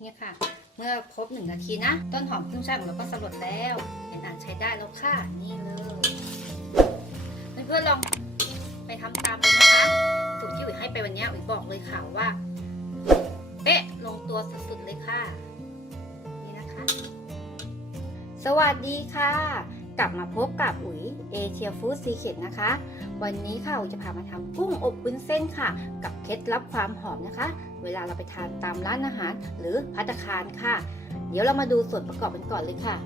เนี่ยค่ะ เมื่อครบหนึ่งนาทีนะ ต้นหอมครึ่งช่ายของเราก็สลดแล้ว เป็นอันใช้ได้แล้วค่ะ นี่เลยเพื่อนๆลองไปทำตามเลยนะคะสูตรที่อุ๋ยให้ไปวันนี้อุ๋ยบอกเลยค่ะว่า เป๊ะลงตัวสุดๆเลยค่ะ นี่นะคะ สวัสดีค่ะ กลับมาพบกับอุ๋ยเอเชียฟู้ดซีเ e ตนะคะ วันนี้ค่ะอุ๋ยจะพามาทำกุ้งอบวุ้นเส้นค่ะ กับเคล็ดลับความหอมนะคะ เวลาเราไปทานตามร้านอาหาร หรือพัตคารค่ะ เดี๋ยวเรามาดูส่วนประกอบกันก่อนเลยค่ะ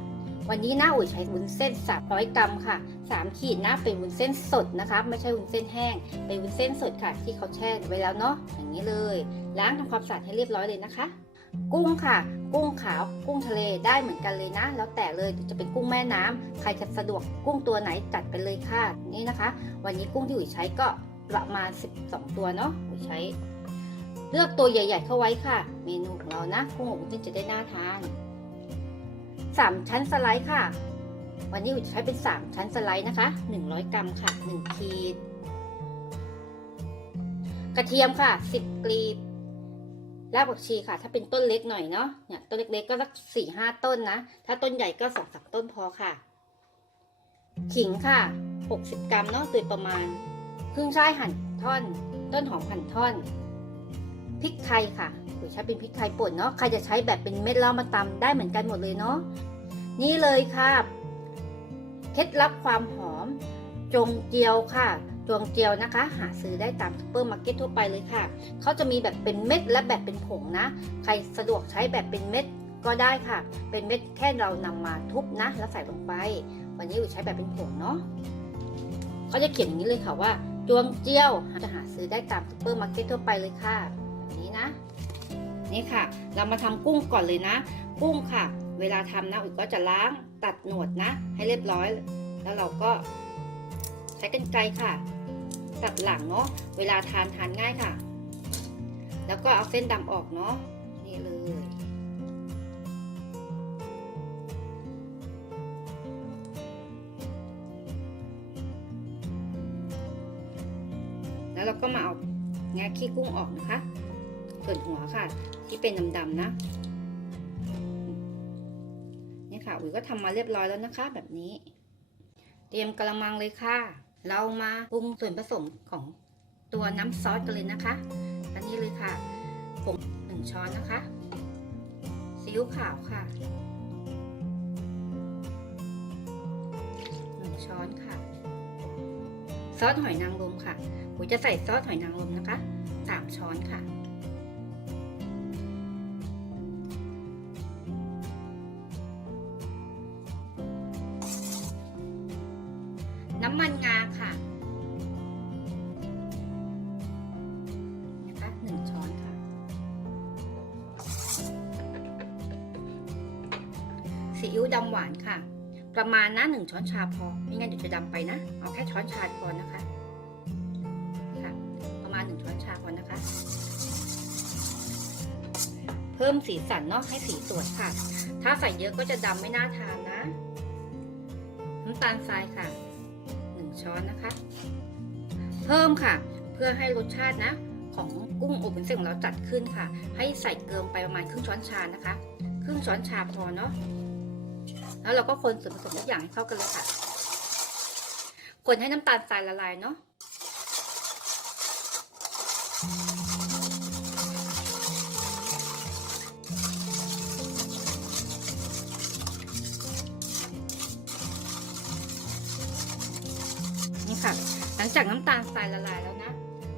วันนี้นะอุ๋ยใช้วุ้นเส้น 300 กรัมค่ะ 3 ขีดนะเป็นวุ้นเส้นสดนะคะ ไม่ใช่วุ้นเส้นแห้ง เป็นวุ้นเส้นสดค่ะ ที่เขาแช่ไว้แล้วเนาะอย่างนี้เลย ล้างทำความสะอาดให้เรียบร้อยเลยนะคะ กุ้งค่ะ กุ้งขาว กุ้งทะเลได้เหมือนกันเลยนะ แล้วแต่เลยจะเป็นกุ้งแม่น้ำใครจะสะดวกกุ้งตัวไหนจัดไปเลยค่ะนี่นะคะ วันนี้กุ้งที่อุ๋ยใช้ก็ประมาณ 12 ตัวเนาะอุ๋ยใช้ เลือกตัวใหญ่ ๆ เข้าไว้ค่ะ เมนูของเรานะกุ้งอบวุ้นเส้นจะได้น่าทานสามชั้นสไลด์ค่ะ วันนี้อุ๋ยใช้เป็น3ชั้นสไลด์นะคะ100กรัมค่ะ1ขีด กระเทียมค่ะ10กลีบรากผักชีค่ะ ถ้าเป็นต้นเล็กหน่อยเนาะเนี่ยต้นเล็กๆก็สักสี่ห้าต้นนะ ถ้าต้นใหญ่ก็สองสามต้นพอค่ะ ขิงค่ะ60กรัมเนาะโดยประมาณพึ่งช่ายหั่นท่อน ต้นหอมหั่นท่อน พริกไทยค่ะหรือใช้เป็นพริกไทยป่นเนาะใครจะใช้แบบเป็นเม็ดแล้วมาตำได้เหมือนกันหมดเลยเนาะนี่เลยค่ะเคล็ดลับความหอม จงเจียวค่ะจงเจียวนะคะ หาซื้อได้ตามซุปเปอร์มาร์เก็ตทั่วไปเลยค่ะเขาจะมีแบบเป็นเม็ดและแบบเป็นผงนะ ใครสะดวกใช้แบบเป็นเม็ดก็ได้ค่ะ เป็นเม็ดแค่เรานำมาทุบนะ แล้วใส่ลงไป วันนี้อุ๋ยใช้แบบเป็นผงเนาะเขาจะเขียนอย่างนี้เลยค่ะว่าจวงเจียวจะหาซื้อได้ตามซุปเปอร์มาร์เก็ตทั่วไปเลยค่ะ นี้นะ นี่ค่ะ เรามาทำกุ้งก่อนเลยนะ กุ้งค่ะ เวลาทำนะอุ๋ยก็จะล้างตัดหนวดนะ ให้เรียบร้อย แล้วเราก็ใช้กรรไกรค่ะ ตัดหลังเนาะเวลาทานทานง่ายค่ะ แล้วก็เอาเส้นดำออกเนาะนี่เลยแล้วเราก็มาเอาแงะขี้กุ้งออกนะคะ ส่วนหัวค่ะ ที่เป็นดำๆนะนี่ค่ะอุ๋ยก็ทำมาเรียบร้อยแล้วนะคะ แบบนี้ เตรียมกระมังเลยค่ะ เรามาปรุงส่วนผสมของตัวน้ำซอสกันเลยนะคะ อันนี้เลยค่ะผงหนึ่งช้อนนะคะซีอิ๊วขาวค่ะหนึ่งช้อนค่ะ ซอสหอยนางรมค่ะผมจะใส่ซอสหอยนางรมนะคะสามช้อนค่ะ ซีอิ๊วดำหวานค่ะ ประมาณนะหนึ่งช้อนชาพอไม่งั้นเดี๋ยวจะดำไปนะ เอาแค่ช้อนชาพอนะคะค่ะประมาณหนึ่งช้อนชาพอนะคะ เพิ่มสีสันเนาะให้สีสวยค่ะ ถ้าใส่เยอะก็จะดำไม่น่าทานนะน้ำตาลทรายค่ะหนึ่งช้อนนะคะ เพิ่มค่ะ เพื่อให้รสชาตินะของกุ้งอบเป็นเส้นของเราจัดขึ้นค่ะ ให้ใส่เกลือไปประมาณครึ่งช้อนชานะคะ ครึ่งช้อนชาพอเนาะ แล้วเราก็คนส่วนผสมทุกอย่างให้เข้ากันเลยค่ะ คนให้น้ำตาลทรายละลายเนาะนี่ค่ะ หลังจากน้ำตาลทรายละลายแล้วนะ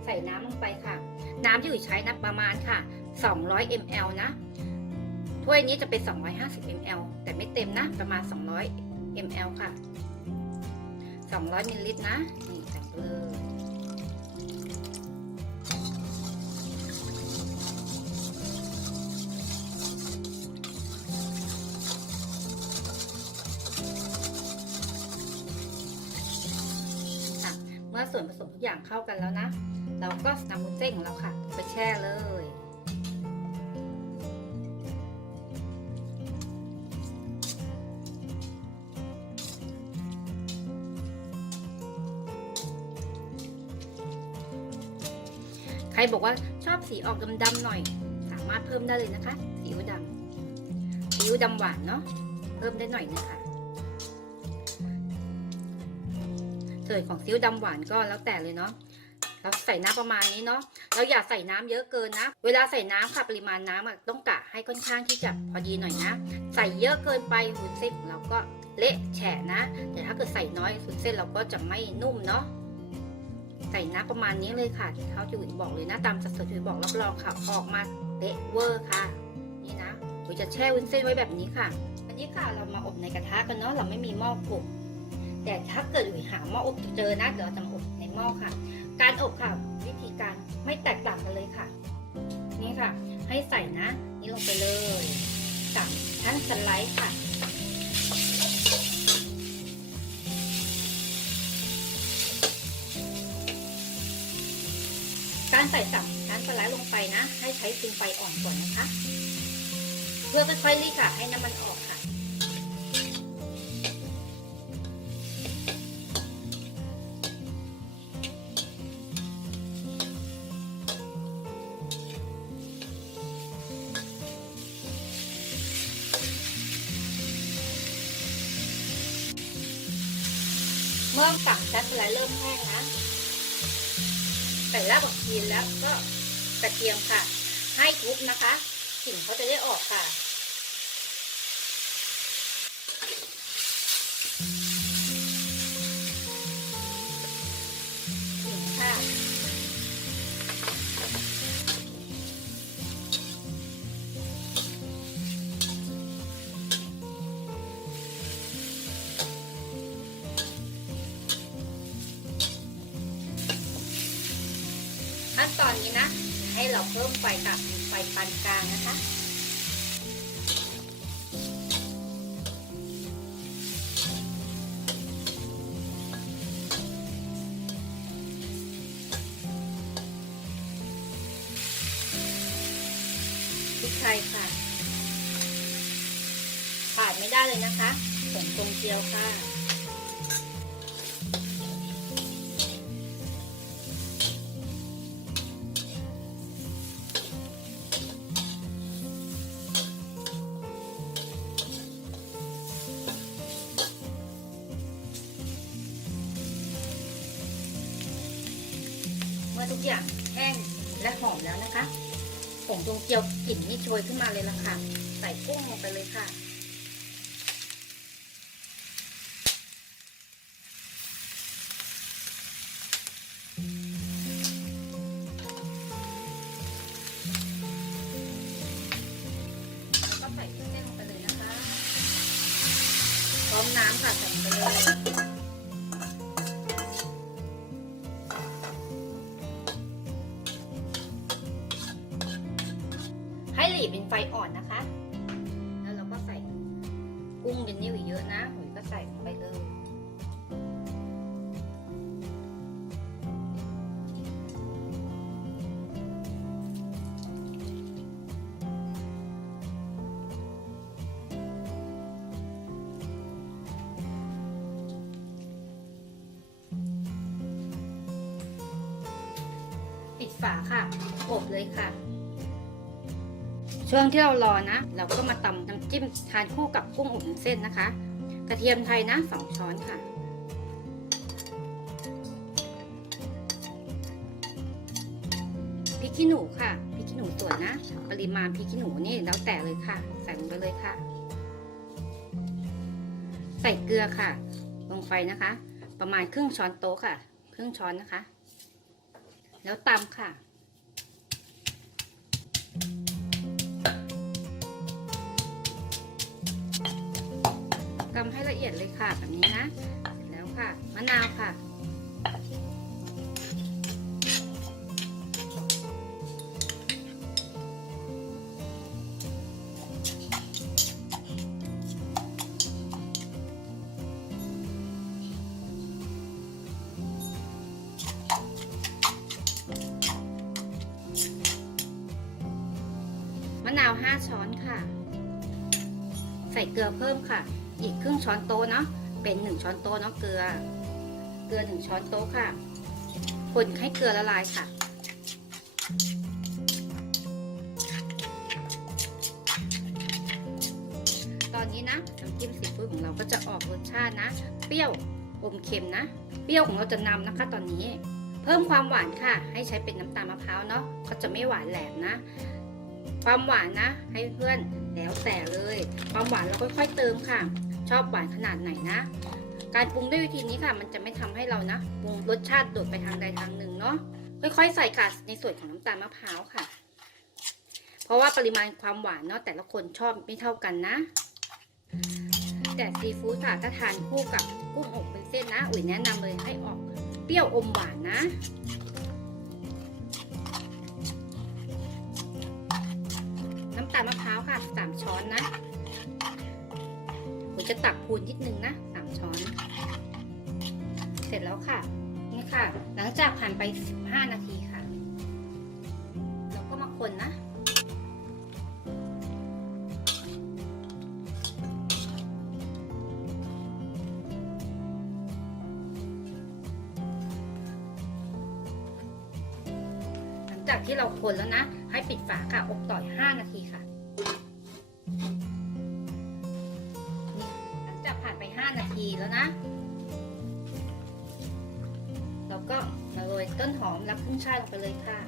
ใส่น้ำลงไปค่ะ น้ำที่อุ๋ยใช้นะประมาณค่ะ 200 ml นะถ้วยนี้จะเป็น 250 ml แต่ไม่ เต็มนะประมาณ 200 ml ค่ะ 200มิลลิลิตรนะนี่ใส่ไปเลยค่ะเมื่อส่วนผสมทุกอย่างเข้ากันแล้วนะ เราก็นำวุ้นเส้นของเราค่ะ ไปแช่เลย รบอกว่าชอบสีออกดำๆหน่อย สามารถเพิ่มได้เลยนะคะสซีอิ๊วดำซีอิ๊วดำหวานเนาะเพิ่มได้หน่อยนึงค่ะส่วนของซีอิ๊วดำหวานก็แล้วแต่เลยเนาะเราใส่น้ำประมาณนี้เนาะเราอย่าใส่น้ำเยอะเกินนะ เวลาใส่น้ำค่ะปริมาณน้ำต้องกะให้ค่อนข้างที่จะพอดีหน่อยนะ ใส่เยอะเกินไปหุ่นเส้นของเราก็เละแฉะนะ แต่ถ้าเกิดใส่น้อยหุ่นเส้นเราก็จะไม่นุ่มเนาะ ใส่น้ำประมาณนี้เลยค่ะเท่าที่อุ๋ยบอกเลยนะตามสัดส่วนที่อุ๋ยบอกรับรองค่ะ ออกมาเละเวอร์ค่ะ นี่นะอุ๋ยจะแช่วุ้นเส้นไว้แบบนี้ค่ะ อันนี้ค่ะเรามาอบในกระทะกันเนาะเราไม่มีหม้ออบแต่ถ้าเกิดอุ๋ยหาหม้ออบเจอนะเดี๋ยวเราจะอบในหม้อค่ะ การอบค่ะ วิธีการไม่แตกต่างกันเลยค่ะ นี่ค่ะ ให้ใส่นะ นี่ลงไปเลยสามชั้นสไลด์ค่ะ การใส่สับชั้นสไลด์ลงไปนะ ให้ใช้ฟืนไฟอ่อนก่อนนะคะ เพื่อค่อยๆรีดค่ะให้น้ำมันออกค่ะ เมื่อสับชั้นสไลด์เริ่มแห้งนะ ใส่รากผักชีแล้วก็กระเทียมค่ะ ให้ทุบนะคะกลิ่นเขาจะได้ออกค่ะ นะ ให้เราเพิ่มไฟกับไฟปานกลางนะคะพริกไทยค่ะขาดไม่ได้เลยนะคะผงกงเจียวค่ะ มื่อทุกอย่างแห้งและหอมแล้วนะคะผงจงเจียวกลิ่นนี่โชยขึ้นมาเลยละค่ะ ใส่กุ้งลงไปเลยค่ะ แล้วก็ใส่เครื่องเทศลงไปเลยนะคะ พร้อมน้ำค่ะใส่ไปเลย ส่ลงไปเลยปิดฝาค่ะ อบเลยค่ะ ช่วงที่เรารอนะ เราก็มาตำน้ำจิ้มทานคู่กับกุ้งอบเส้นนะคะ กระเทียมไทยนะสองช้อนค่ะ พริกขี้หนูค่ะ พริกขี้หนูส่วนนะ ปริมาณพริกขี้หนูนี่แล้วแต่เลยค่ะ ใส่ลงไปเลยค่ะ ใส่เกลือค่ะ ลงไฟนะคะ ประมาณครึ่งช้อนโต๊ะค่ะ ครึ่งช้อนนะคะ แล้วตำค่ะ ตำให้ละเอียดเลยค่ะแบบนี้นะเสร็จแล้วค่ะมะนาวค่ะมะนาว 5 ช้อนค่ะ ใส่เกลือเพิ่มค่ะ อีกครึ่งช้อนโต๊ะเนาะเป็น 1 ช้อนโต๊ะเนาะเกลือ เกลือ 1 ช้อนโต๊ะค่ะคนให้เกลือละลายค่ะ ตอนนี้นะน้ำจิ้มซีฟู้ดของเราก็จะออกรสชาตินะ เปรี้ยวอมเค็มนะ เปรี้ยวของเราจะนำนะคะ ตอนนี้ เพิ่มความหวานค่ะ ให้ใช้เป็นน้ำตาลมะพร้าวเนาะก็จะไม่หวานแหลมนะ ความหวานนะ ให้เพื่อนแล้วแต่เลย ความหวานเราค่อยๆเติมค่ะ ชอบหวานขนาดไหนนะ การปรุงด้วยวิธีนี้ค่ะ มันจะไม่ทำให้เรานะปรุงรสชาติโดดไปทางใดทางหนึ่งเนาะค่อยๆ ใส่ค่ะในส่วนของน้ำตาลมะพร้าวค่ะ เพราะว่าปริมาณความหวานเนาะแต่ละคนชอบไม่เท่ากันนะ แต่ซีฟู้ดค่ะถ้าทานคู่กับกุ้งอบเป็นเส้นนะ อุ๋ยแนะนำเลยให้ออกเปรี้ยวอมหวานนะน้ำตาลมะพร้าวค่ะสามช้อนนะ ผมจะตักพูนนิดนึงนะสามช้อน เสร็จแล้วค่ะ นี่ค่ะ หลังจากผ่านไป 15 นาทีค่ะ เราก็มาคนนะหลังจากที่เราคนแล้วนะ ให้ปิดฝาค่ะอบต่ออีก5นาทีค่ะ นาทีแล้วนะ เราก็มาโรยต้นหอมและขึ้นช่ายลงไปเลยค่ะ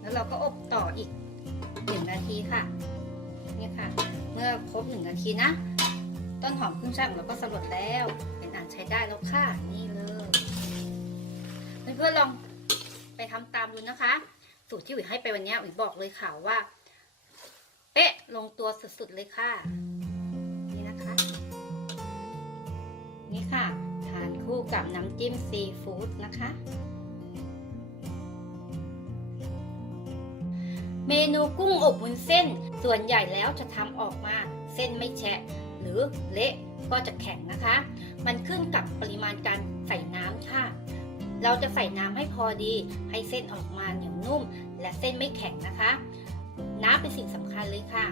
แล้วเราก็อบต่ออีก1นาทีค่ะ เนี่ยค่ะ เมื่อครบ1นาทีนะ ต้นหอมขึ้นช่ายของเราก็สำเร็จแล้ว เป็นอันใช้ได้แล้วค่ะ นี่เลยเพื่อนๆลองไปทำตามดูนะคะ สูตรที่อุ๋ยให้ไปวันนี้อุ๋ยบอกเลยค่ะว่า ลงตัวสุดๆเลยค่ะ นี่นะคะ นี่ค่ะ ทานคู่กับน้ำจิ้มซีฟู้ดนะคะ เมนูกุ้งอบวุ้นเส้น ส่วนใหญ่แล้วจะทำออกมาเส้นไม่แฉะ หรือเละก็จะแข็งนะคะ มันขึ้นกับปริมาณการใส่น้ำค่ะ เราจะใส่น้ำให้พอดี ให้เส้นออกมาเหนียวนุ่ม และเส้นไม่แข็งนะคะ น้ำเป็นสิ่งสำคัญเลยค่ะ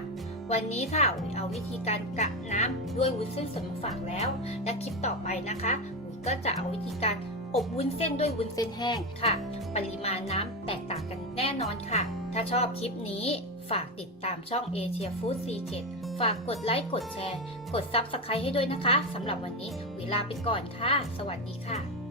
วันนี้ค่ะอุ๋ยเอาวิธีการกะน้ำด้วยวุ้นเส้นสดมาฝากแล้ว และคลิปต่อไปนะคะอุ๋ยก็จะเอาวิธีการอบวุ้นเส้นด้วยวุ้นเส้นแห้งค่ะ ปริมาณน้ำแตกต่างกันแน่นอนค่ะ ถ้าชอบคลิปนี้ฝากติดตามช่อง Asia Food Secret ฝากกดไลค์กดแชร์ กด Subscribe ให้ด้วยนะคะสำหรับวันนี้อุ๋ยลาไปก่อนค่ะ สวัสดีค่ะ